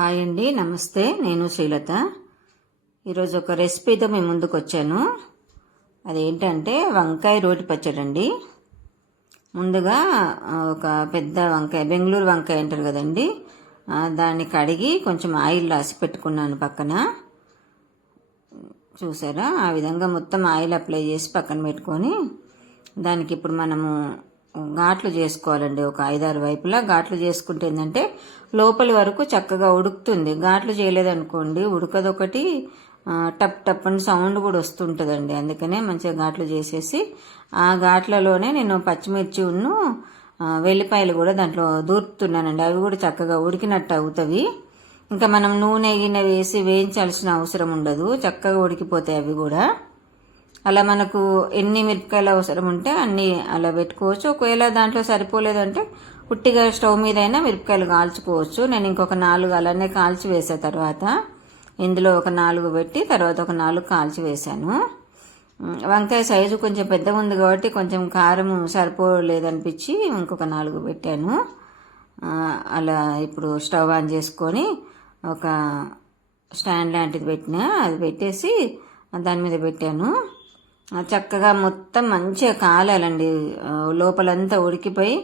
Hi అండి, నమస్తే. నేను శ్రీలత. ఈరోజు ఒక రెసిపీతో మేము ముందుకు వచ్చాను. అదేంటంటే వంకాయ రోటి పచ్చడి అండి. ముందుగా ఒక పెద్ద వంకాయ, బెంగళూరు వంకాయ అంటారు కదండి, దాన్ని కడిగి కొంచెం ఆయిల్ రాసి పెట్టుకున్నాను పక్కన. చూసారా, ఆ విధంగా మొత్తం ఆయిల్ అప్లై చేసి పక్కన పెట్టుకొని దానికి ఇప్పుడు మనము ఘాట్లు చేసుకోవాలండి. ఒక 5-6 వైపులా ఘాట్లు చేసుకుంటే ఏంటంటే లోపలి వరకు చక్కగా ఉడుకుతుంది. ఘాట్లు చేయలేదనుకోండి ఉడకదొకటి, టప్ టప్ అని సౌండ్ కూడా వస్తుంటుందండి. అందుకనే మంచిగా ఘాట్లు చేసేసి ఆ ఘాట్లలోనే నేను పచ్చిమిర్చి ఉన్ను వెల్లిపాయలు కూడా దాంట్లో దూర్పుతున్నానండి. అవి కూడా చక్కగా ఉడికినట్టు అవుతాయి. ఇంకా మనం నూనె గిన్నె వేసి వేయించాల్సిన అవసరం ఉండదు, చక్కగా ఉడికిపోతాయి అవి కూడా. అలా మనకు ఎన్ని మిరపకాయలు అవసరం ఉంటే అన్ని అలా పెట్టుకోవచ్చు. ఒకవేళ దాంట్లో సరిపోలేదంటే ఉట్టిగా స్టవ్ మీద అయినా మిరపకాయలు కాల్చుకోవచ్చు. నేను ఇంకొక 4 అలానే కాల్చి వేసా. తర్వాత ఇందులో ఒక 4 పెట్టి తర్వాత ఒక 4 కాల్చి వేసాను. వంకాయ సైజు కొంచెం పెద్దగా ఉంది కాబట్టి కొంచెం కారం సరిపోలేదనిపించి ఇంకొక 4 పెట్టాను. అలా ఇప్పుడు స్టవ్ ఆన్ చేసుకొని ఒక స్టాండ్ లాంటిది పెట్టినా, అది పెట్టేసి దాని మీద పెట్టాను. చక్కగా మొత్తం మంచిగా కాలాలండి. లోపలంతా ఉడికిపోయి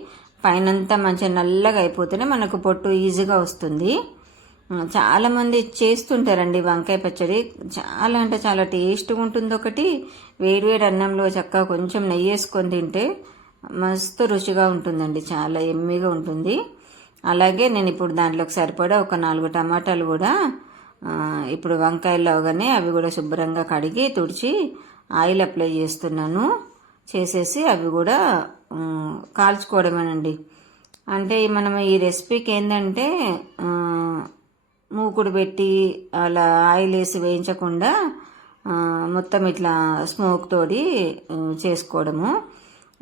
పైనంతా మంచిగా నల్లగా అయిపోతేనే మనకు పొట్టు ఈజీగా వస్తుంది. చాలామంది చేస్తుంటారండి వంకాయ పచ్చడి. చాలా అంటే చాలా టేస్ట్గా ఉంటుంది. ఒకటి వేడివేడి అన్నంలో చక్కగా కొంచెం నెయ్యి వేసుకొని తింటే మస్తు రుచిగా ఉంటుందండి, చాలా ఎమ్మిగా ఉంటుంది. అలాగే నేను ఇప్పుడు దాంట్లోకి సరిపడా ఒక 4 టమాటాలు కూడా ఇప్పుడు వంకాయలు అవగానే అవి కూడా శుభ్రంగా కడిగి తుడిచి ఆయిల్ అప్లై చేస్తున్నాను. చేసేసి అవి కూడా కాల్చుకోవడమేనండి. అంటే మనం ఈ రెసిపీకి ఏంటంటే మూకుడు పెట్టి అలా ఆయిల్ వేసి వేయించకుండా మొత్తం ఇట్లా స్మోక్ తోడి చేసుకోవడము.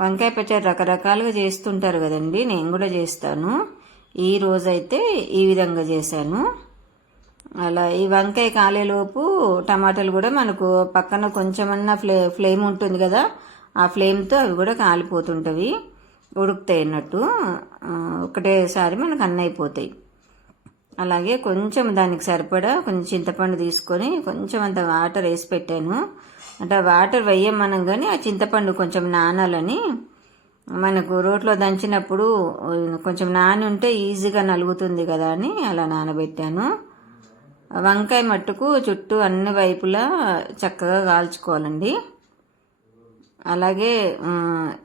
వంకాయ పచ్చడి రకరకాలుగా చేస్తుంటారు కదండి, నేను కూడా చేస్తాను. ఈ రోజైతే ఈ విధంగా చేశాను. అలా ఈ వంకాయ కాలేలోపు టమాటాలు కూడా మనకు పక్కన కొంచెమన్నా ఫ్లేమ్ ఉంటుంది కదా, ఆ ఫ్లేమ్తో అవి కూడా కాలిపోతుంటవి, ఉడుకుతాయి అన్నట్టు. ఒకటేసారి మనకు అన్నీ అయిపోతాయి. అలాగే కొంచెం దానికి సరిపడా కొంచెం చింతపండు తీసుకొని కొంచెం అంత వాటర్ వేసి పెట్టాను. అంటే వాటర్ వేయమనం కానీ ఆ చింతపండు కొంచెం నానాలని, మనకు రోట్లో దంచినప్పుడు కొంచెం నాని ఉంటే ఈజీగా నలుగుతుంది కదా అని అలా నానబెట్టాను. వంకాయ మట్టుకు చుట్టూ అన్ని వైపులా చక్కగా కాల్చుకోవాలండి. అలాగే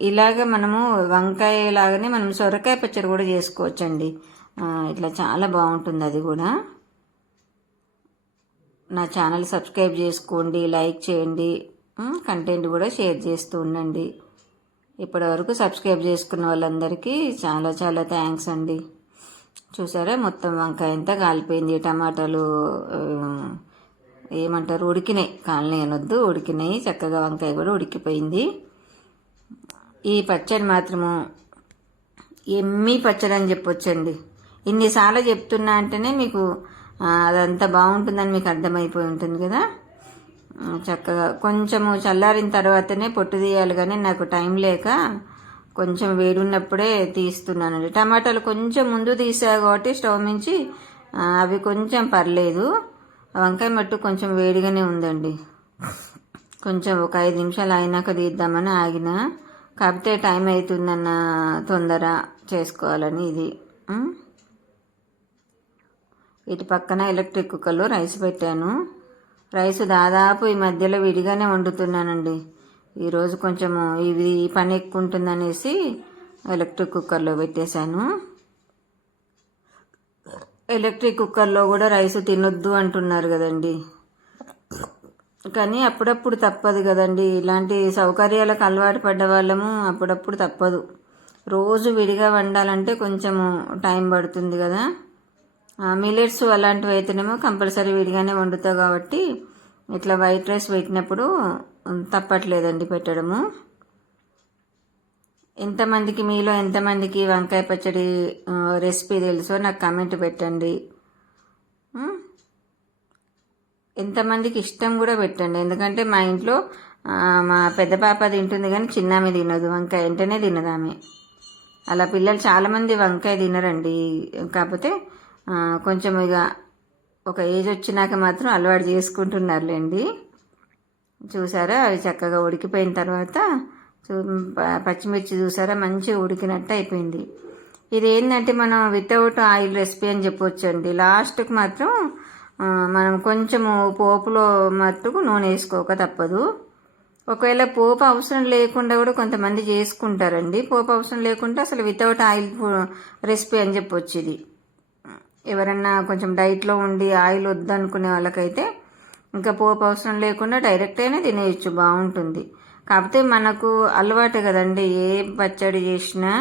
ఇలాగ మనము వంకాయ లాగానే మనం సొరకాయ పచ్చడి కూడా చేసుకోవచ్చండి. ఇట్లా చాలా బాగుంటుంది అది కూడా. నా ఛానల్ సబ్స్క్రైబ్ చేసుకోండి, లైక్ చేయండి, కంటెంట్ కూడా షేర్ చేస్తూ ఉండండి. ఇప్పటివరకు సబ్స్క్రైబ్ చేసుకున్న వాళ్ళందరికీ చాలా చాలా థ్యాంక్స్ అండి. చూసారా, మొత్తం వంకాయ అంతా కాలిపోయింది. టమాటాలు ఏమంటారు, ఉడికినాయి. కాలనీ అనొద్దు, ఉడికినాయి చక్కగా. వంకాయ కూడా ఉడికిపోయింది. ఈ పచ్చడి మాత్రము ఎమ్మి పచ్చడి అని చెప్పొచ్చండి. ఇన్నిసార్లు చెప్తున్నా అంటేనే మీకు అదంతా బాగుంటుందని మీకు అర్థమైపోయి ఉంటుంది కదా. చక్కగా కొంచెము చల్లారిన తర్వాతనే పొట్టు తీయాలి, కానీ నాకు టైం లేక కొంచెం వేడి ఉన్నప్పుడే తీస్తున్నానండి. టమాటాలు కొంచెం ముందు తీసా కాబట్టి స్టవ్ నుంచి అవి కొంచెం పర్లేదు. వంకాయ మట్టు కొంచెం వేడిగానే ఉందండి. కొంచెం ఒక 5 నిమిషాలు అయినాక తీద్దామని ఆగిన, కాకపోతే టైం అవుతుందన్న తొందర చేసుకోవాలని ఇది. ఇటు పక్కన ఎలక్ట్రిక్ కుక్కర్లో రైస్ పెట్టాను. రైస్ దాదాపు ఈ మధ్యలో విడిగానే వండుతున్నానండి. ఈరోజు కొంచెము ఇది పని ఎక్కువ ఉంటుందనేసి ఎలక్ట్రిక్ కుక్కర్లో పెట్టేశాను. ఎలక్ట్రిక్ కుక్కర్లో కూడా రైస్ తినొద్దు అంటున్నారు కదండి, కానీ అప్పుడప్పుడు తప్పదు కదండి. ఇలాంటి సౌకర్యాలకు అలవాటు పడ్డ వాళ్ళము అప్పుడప్పుడు తప్పదు. రోజు విడిగా వండాలంటే కొంచెము టైం పడుతుంది కదా. మిల్లెట్స్ అలాంటివి అయితేనేమో కంపల్సరీ విడిగానే వండుతావు కాబట్టి ఇట్లా వైట్ రైస్ పెట్టినప్పుడు తప్పట్లేదండి పెట్టడము. మీలో ఎంతమందికి వంకాయ పచ్చడి రెసిపీ తెలుసో నాకు కామెంట్ పెట్టండి. ఎంతమందికి ఇష్టం కూడా పెట్టండి. ఎందుకంటే మా ఇంట్లో మా పెద్ద పాప తింటుంది కానీ చిన్నామె తినదు, వంకాయ వెంటనే తినదు ఆమె. అలా పిల్లలు చాలామంది వంకాయ తినరండి. కాకపోతే కొంచెం ఇక ఒక ఏజ్ వచ్చినాక మాత్రం అలవాటు చేసుకుంటున్నారులేండి. చూసారా, అవి చక్కగా ఉడికిపోయిన తర్వాత పచ్చిమిర్చి చూసారా మంచిగా ఉడికినట్టు అయిపోయింది. ఇది ఏంటంటే మనం వితౌట్ ఆయిల్ రెసిపీ అని చెప్పొచ్చండి. లాస్ట్కి మాత్రం మనం కొంచెము పోపులో మట్టుకు నూనె వేసుకోక తప్పదు. ఒకవేళ పోపు అవసరం లేకుండా కూడా కొంతమంది చేసుకుంటారండి. పోపు అవసరం లేకుండా అసలు వితౌట్ ఆయిల్ రెసిపీ అని చెప్పొచ్చు ఇది. ఎవరన్నా కొంచెం డైట్లో ఉండి ఆయిల్ వద్దనుకునే వాళ్ళకైతే ఇంకా పోపు అవసరం లేకుండా డైరెక్ట్ అయినా తినేయచ్చు, బాగుంటుంది. కాకపోతే మనకు అలవాటు కదండి, ఏ పచ్చడి చేసినా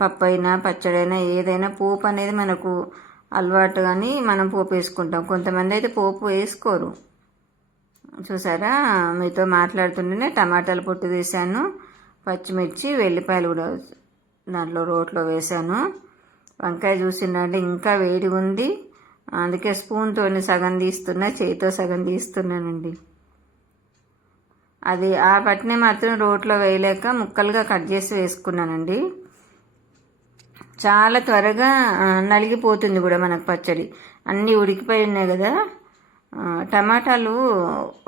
పప్పు అయినా పచ్చడి అయినా ఏదైనా పోపు అనేది మనకు అలవాటు, కానీ మనం పోపు వేసుకుంటాం. కొంతమంది అయితే పోపు వేసుకోరు. చూసారా, మీతో మాట్లాడుతుంటేనే టమాటాల పొట్టు తీసాను, పచ్చిమిర్చి వెల్లిపాయలు కూడా దాంట్లో రోట్లో వేసాను. వంకాయ చూసిందంటే ఇంకా వేడిగా ఉంది, అందుకే స్పూన్తో సగం తీస్తున్నా, చేతితో సగం తీస్తున్నానండి. అది ఆ పట్టిని మాత్రం రోట్లో వేయలేక ముక్కలుగా కట్ చేసి వేసుకున్నానండి. చాలా త్వరగా నలిగిపోతుంది కూడా మనకు పచ్చడి, అన్నీ ఉడికిపోయి ఉన్నాయి కదా. టమాటాలు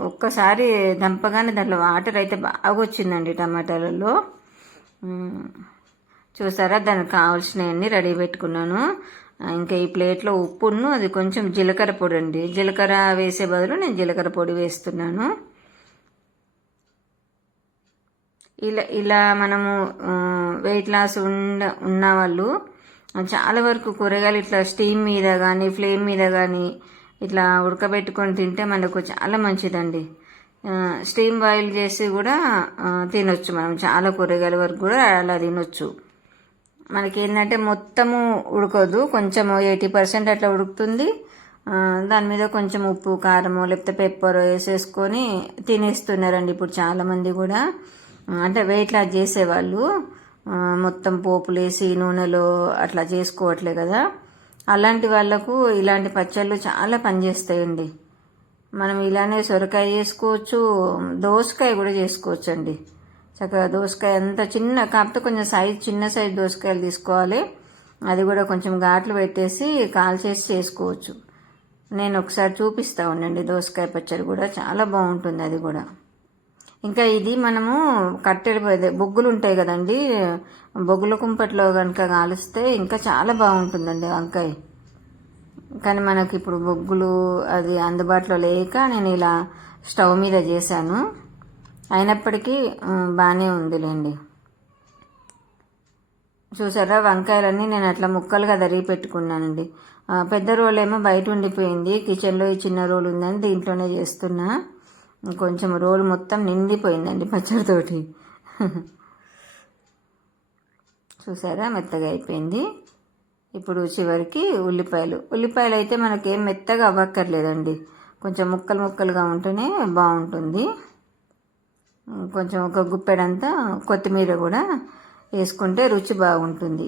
ఒక్కసారి దంపగానే దాంట్లో వాటర్ అయితే బాగా వచ్చిందండి టమాటాలలో. చూసారా, దానికి కావాల్సినవన్నీ రెడీ పెట్టుకున్నాను. ఇంకా ఈ ప్లేట్లో ఉప్పును అది కొంచెం జీలకర్ర పొడి అండి. జీలకర్ర వేసే బదులు నేను జీలకర్ర పొడి వేస్తున్నాను. ఇలా మనము వెయిట్ లాస్ ఉన్న వాళ్ళు చాలా వరకు కూరగాయలు ఇట్లా స్టీమ్ మీద కానీ ఫ్లేమ్ మీద కానీ ఇట్లా ఉడకబెట్టుకొని తింటే మనకు చాలా మంచిదండి. స్టీమ్ బాయిల్ చేసి కూడా తినొచ్చు మనం, చాలా కూరగాయల వరకు కూడా అలా తినొచ్చు. మనకి ఏంటంటే మొత్తము ఉడకదు, కొంచెం 80% అట్లా ఉడుకుతుంది. దాని మీద కొంచెం ఉప్పు కారము లేకపోతే పెప్పర్ వేసేసుకొని తినేస్తున్నారండి ఇప్పుడు చాలామంది కూడా. అంటే వెయిట్ లాస్ చేసేవాళ్ళు మొత్తం పోపులు వేసి నూనెలో అట్లా చేసుకోవట్లే కదా, అలాంటి వాళ్ళకు ఇలాంటి పచ్చళ్ళు చాలా పనిచేస్తాయండి. మనం ఇలానే సొరకాయ చేసుకోవచ్చు, దోసకాయ కూడా చేసుకోవచ్చు అండి. చక్కగా దోసకాయ అంత చిన్న, కాకపోతే కొంచెం చిన్న సైజు దోసకాయలు తీసుకోవాలి. అది కూడా కొంచెం ఘాట్లు పెట్టేసి కాల్చేసి చేసుకోవచ్చు. నేను ఒకసారి చూపిస్తా ఉండండి, దోసకాయ పచ్చడి కూడా చాలా బాగుంటుంది అది కూడా. ఇంకా ఇది మనము కట్టెలు బొగ్గులు ఉంటాయి కదండి, బొగ్గుల కుంపట్లో కనుక కాలుస్తే ఇంకా చాలా బాగుంటుందండి వంకాయ. కానీ మనకి ఇప్పుడు బొగ్గులు అది అందుబాటులో లేక నేను ఇలా స్టవ్ మీద చేశాను, అయినప్పటికీ బాగానే ఉందిలేండి. చూసారా, వంకాయలన్నీ నేను అట్లా ముక్కలుగా తరిగి పెట్టుకున్నానండి. పెద్ద రోల్ ఏమో బయట ఉండిపోయింది, కిచెన్లో ఈ చిన్న రోల్ ఉందని దీంట్లోనే చేస్తున్నా. కొంచెం రోల్ మొత్తం నిండిపోయిందండి పచ్చడితోటి. చూసారా, మెత్తగా అయిపోయింది. ఇప్పుడు చివరికి ఉల్లిపాయలు అయితే మనకేం మెత్తగా అవ్వక్కర్లేదండి, కొంచెం ముక్కలు ముక్కలుగా ఉంటేనే బాగుంటుంది. కొంచెం ఒక గుప్పెడంతా కొత్తిమీర కూడా వేసుకుంటే రుచి బాగుంటుంది.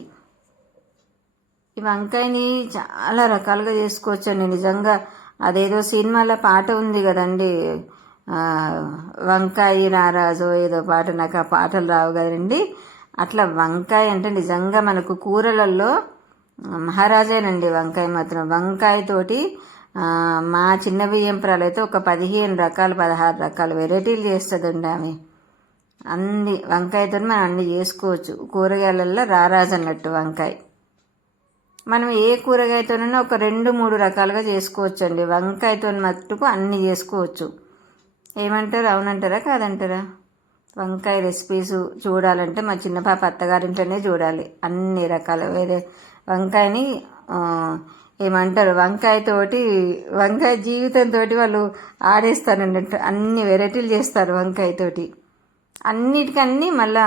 ఈ వంకాయని చాలా రకాలుగా చేసుకోవచ్చండి నిజంగా. అదేదో సినిమాలో పాట ఉంది కదండి, వంకాయ నారాజు ఏదో పాట, నాకు ఆ పాటలు రావు కదండి. అట్లా వంకాయ అంటే నిజంగా మనకు కూరలలో మహారాజేనండి వంకాయ మాత్రం. వంకాయతోటి మా చిన్న బియ్యంపురాలు అయితే ఒక 16 రకాల వెరైటీలు చేస్తుందండి ఆమె. అన్ని వంకాయతో మనం అన్ని చేసుకోవచ్చు, కూరగాయలలో రారాజు అన్నట్టు వంకాయ. మనం ఏ కూరగాయతోనైనా ఒక 2-3 రకాలుగా చేసుకోవచ్చు అండి, వంకాయతో మట్టుకు అన్ని చేసుకోవచ్చు. ఏమంటారు, అవునంటారా కాదంటారా? వంకాయ రెసిపీస్ చూడాలంటే మా చిన్న పాప అత్తగారింట్లోనే చూడాలి. అన్ని రకాల వేరే వంకాయని ఏమంటారు, వంకాయ జీవితంతో వాళ్ళు ఆడేస్తారన్నట్టు, అన్ని వెరైటీలు చేస్తారు వంకాయతోటి. అన్నిటికన్నీ మళ్ళా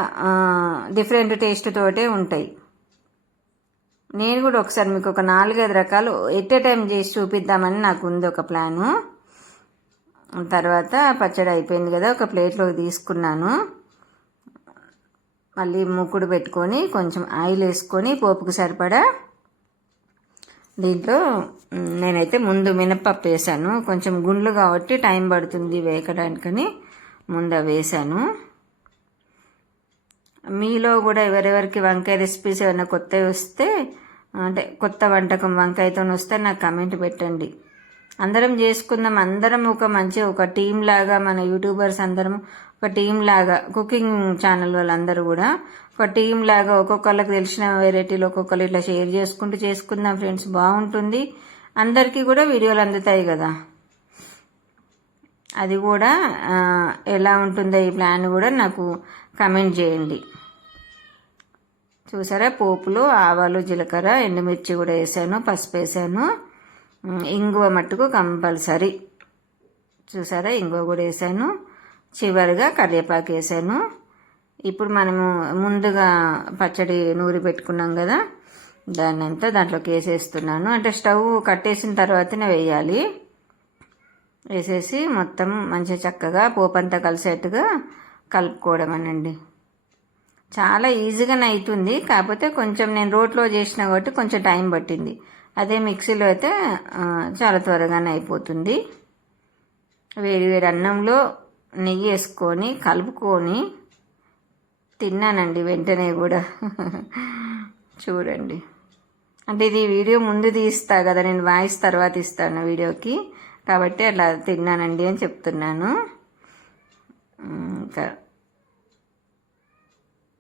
డిఫరెంట్ టేస్ట్ తోటే ఉంటాయి. నేను కూడా ఒకసారి మీకు ఒక 4-5 రకాలు ఎట్ ఏ టైం చేసి చూపిద్దామని నాకు ఉంది ఒక ప్లాను. తర్వాత పచ్చడి అయిపోయింది కదా, ఒక ప్లేట్లోకి తీసుకున్నాను. మళ్ళీ మూకుడు పెట్టుకొని కొంచెం ఆయిల్ వేసుకొని పోపుకు సరిపడా దీంట్లో నేనైతే ముందు మినప్పప్పు వేసాను. కొంచెం గుండ్లు కాబట్టి టైం పడుతుంది వేయడానికని ముందు వేసాను. మీలో కూడా ఎవరెవరికి వంకాయ రెసిపీస్ ఏమైనా కొత్తవి వస్తే, అంటే కొత్త వంటకం వంకాయతో వస్తే నాకు కమెంట్ పెట్టండి. అందరం చేసుకుందాం, అందరం ఒక టీం లాగా, మన యూట్యూబర్స్ అందరం ఒక టీం లాగా, కుకింగ్ ఛానల్ వాళ్ళందరూ కూడా ఒక టీం లాగా ఒక్కొక్కళ్ళకి తెలిసిన వెరైటీలు ఒక్కొక్కరు ఇట్లా షేర్ చేసుకుంటూ చేసుకుందాం ఫ్రెండ్స్. బాగుంటుంది, అందరికీ కూడా వీడియోలు అందుతాయి కదా. అది కూడా ఎలా ఉంటుందో ఈ ప్లాన్ కూడా నాకు కమెంట్ చేయండి. చూసారా, పోపులో ఆవాలు, జీలకర్ర, ఎండుమిర్చి కూడా వేసాను, పసుపు వేసాను, ఇంగువ మట్టుకు కంపల్సరీ. చూసారా, ఇంగువ కూడా వేసాను, చివరిగా కరివేపాకు వేసాను. ఇప్పుడు మనము ముందుగా పచ్చడి నూరి పెట్టుకున్నాం కదా, దాన్ని అంతా దాంట్లోకి వేసేస్తున్నాను. అంటే స్టవ్ కట్టేసిన తర్వాతనే వేయాలి. వేసేసి మొత్తం మంచిగా చక్కగా పోపంతా కలిసేట్టుగా కలుపుకోవడం అనండి. చాలా ఈజీగానే అవుతుంది, కాకపోతే కొంచెం నేను రోట్లో చేసిన కాబట్టి కొంచెం టైం పట్టింది. అదే మిక్సీలో అయితే చాలా త్వరగానే అయిపోతుంది. వేడి వేడి అన్నంలో నెయ్యి వేసుకొని కలుపుకొని తిన్నానండి వెంటనే కూడా. చూడండి, అంటే ఇది వీడియో ముందు తీస్తా కదా, నేను వాయిస్ తర్వాత ఇస్తాను వీడియోకి, కాబట్టి అట్లా తిన్నానండి అని చెప్తున్నాను.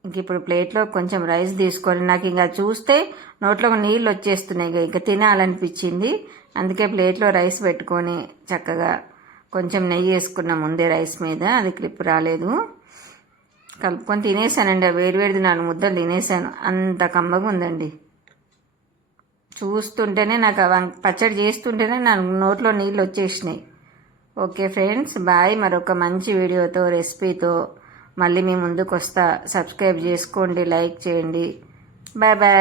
ఇంక ఇప్పుడు ప్లేట్లో కొంచెం రైస్ తీసుకొని, నాకు ఇంకా చూస్తే నోట్లో నీళ్ళు వచ్చేస్తున్నాయి, ఇంకా తినాలనిపించింది. అందుకే ప్లేట్లో రైస్ పెట్టుకొని చక్కగా కొంచెం నెయ్యి వేసుకున్నా ముందే రైస్ మీద, అది క్లిప్ రాలేదు. కలుపుకొని తినేసానండి. వేడివేడిది 4 ముద్దలు తినేసాను, అంత కమ్మగా ఉందండి. చూస్తుంటేనే నాకు పచ్చడి చేస్తుంటేనే నా నోట్లో నీళ్ళు వచ్చేసినాయి. Okay friends, bye. మరొక మంచి వీడియోతో, రెసిపీతో మళ్ళీ మీ ముందుకు వస్తా. సబ్స్క్రైబ్ చేసుకోండి, లైక్ చేయండి. Bye bye.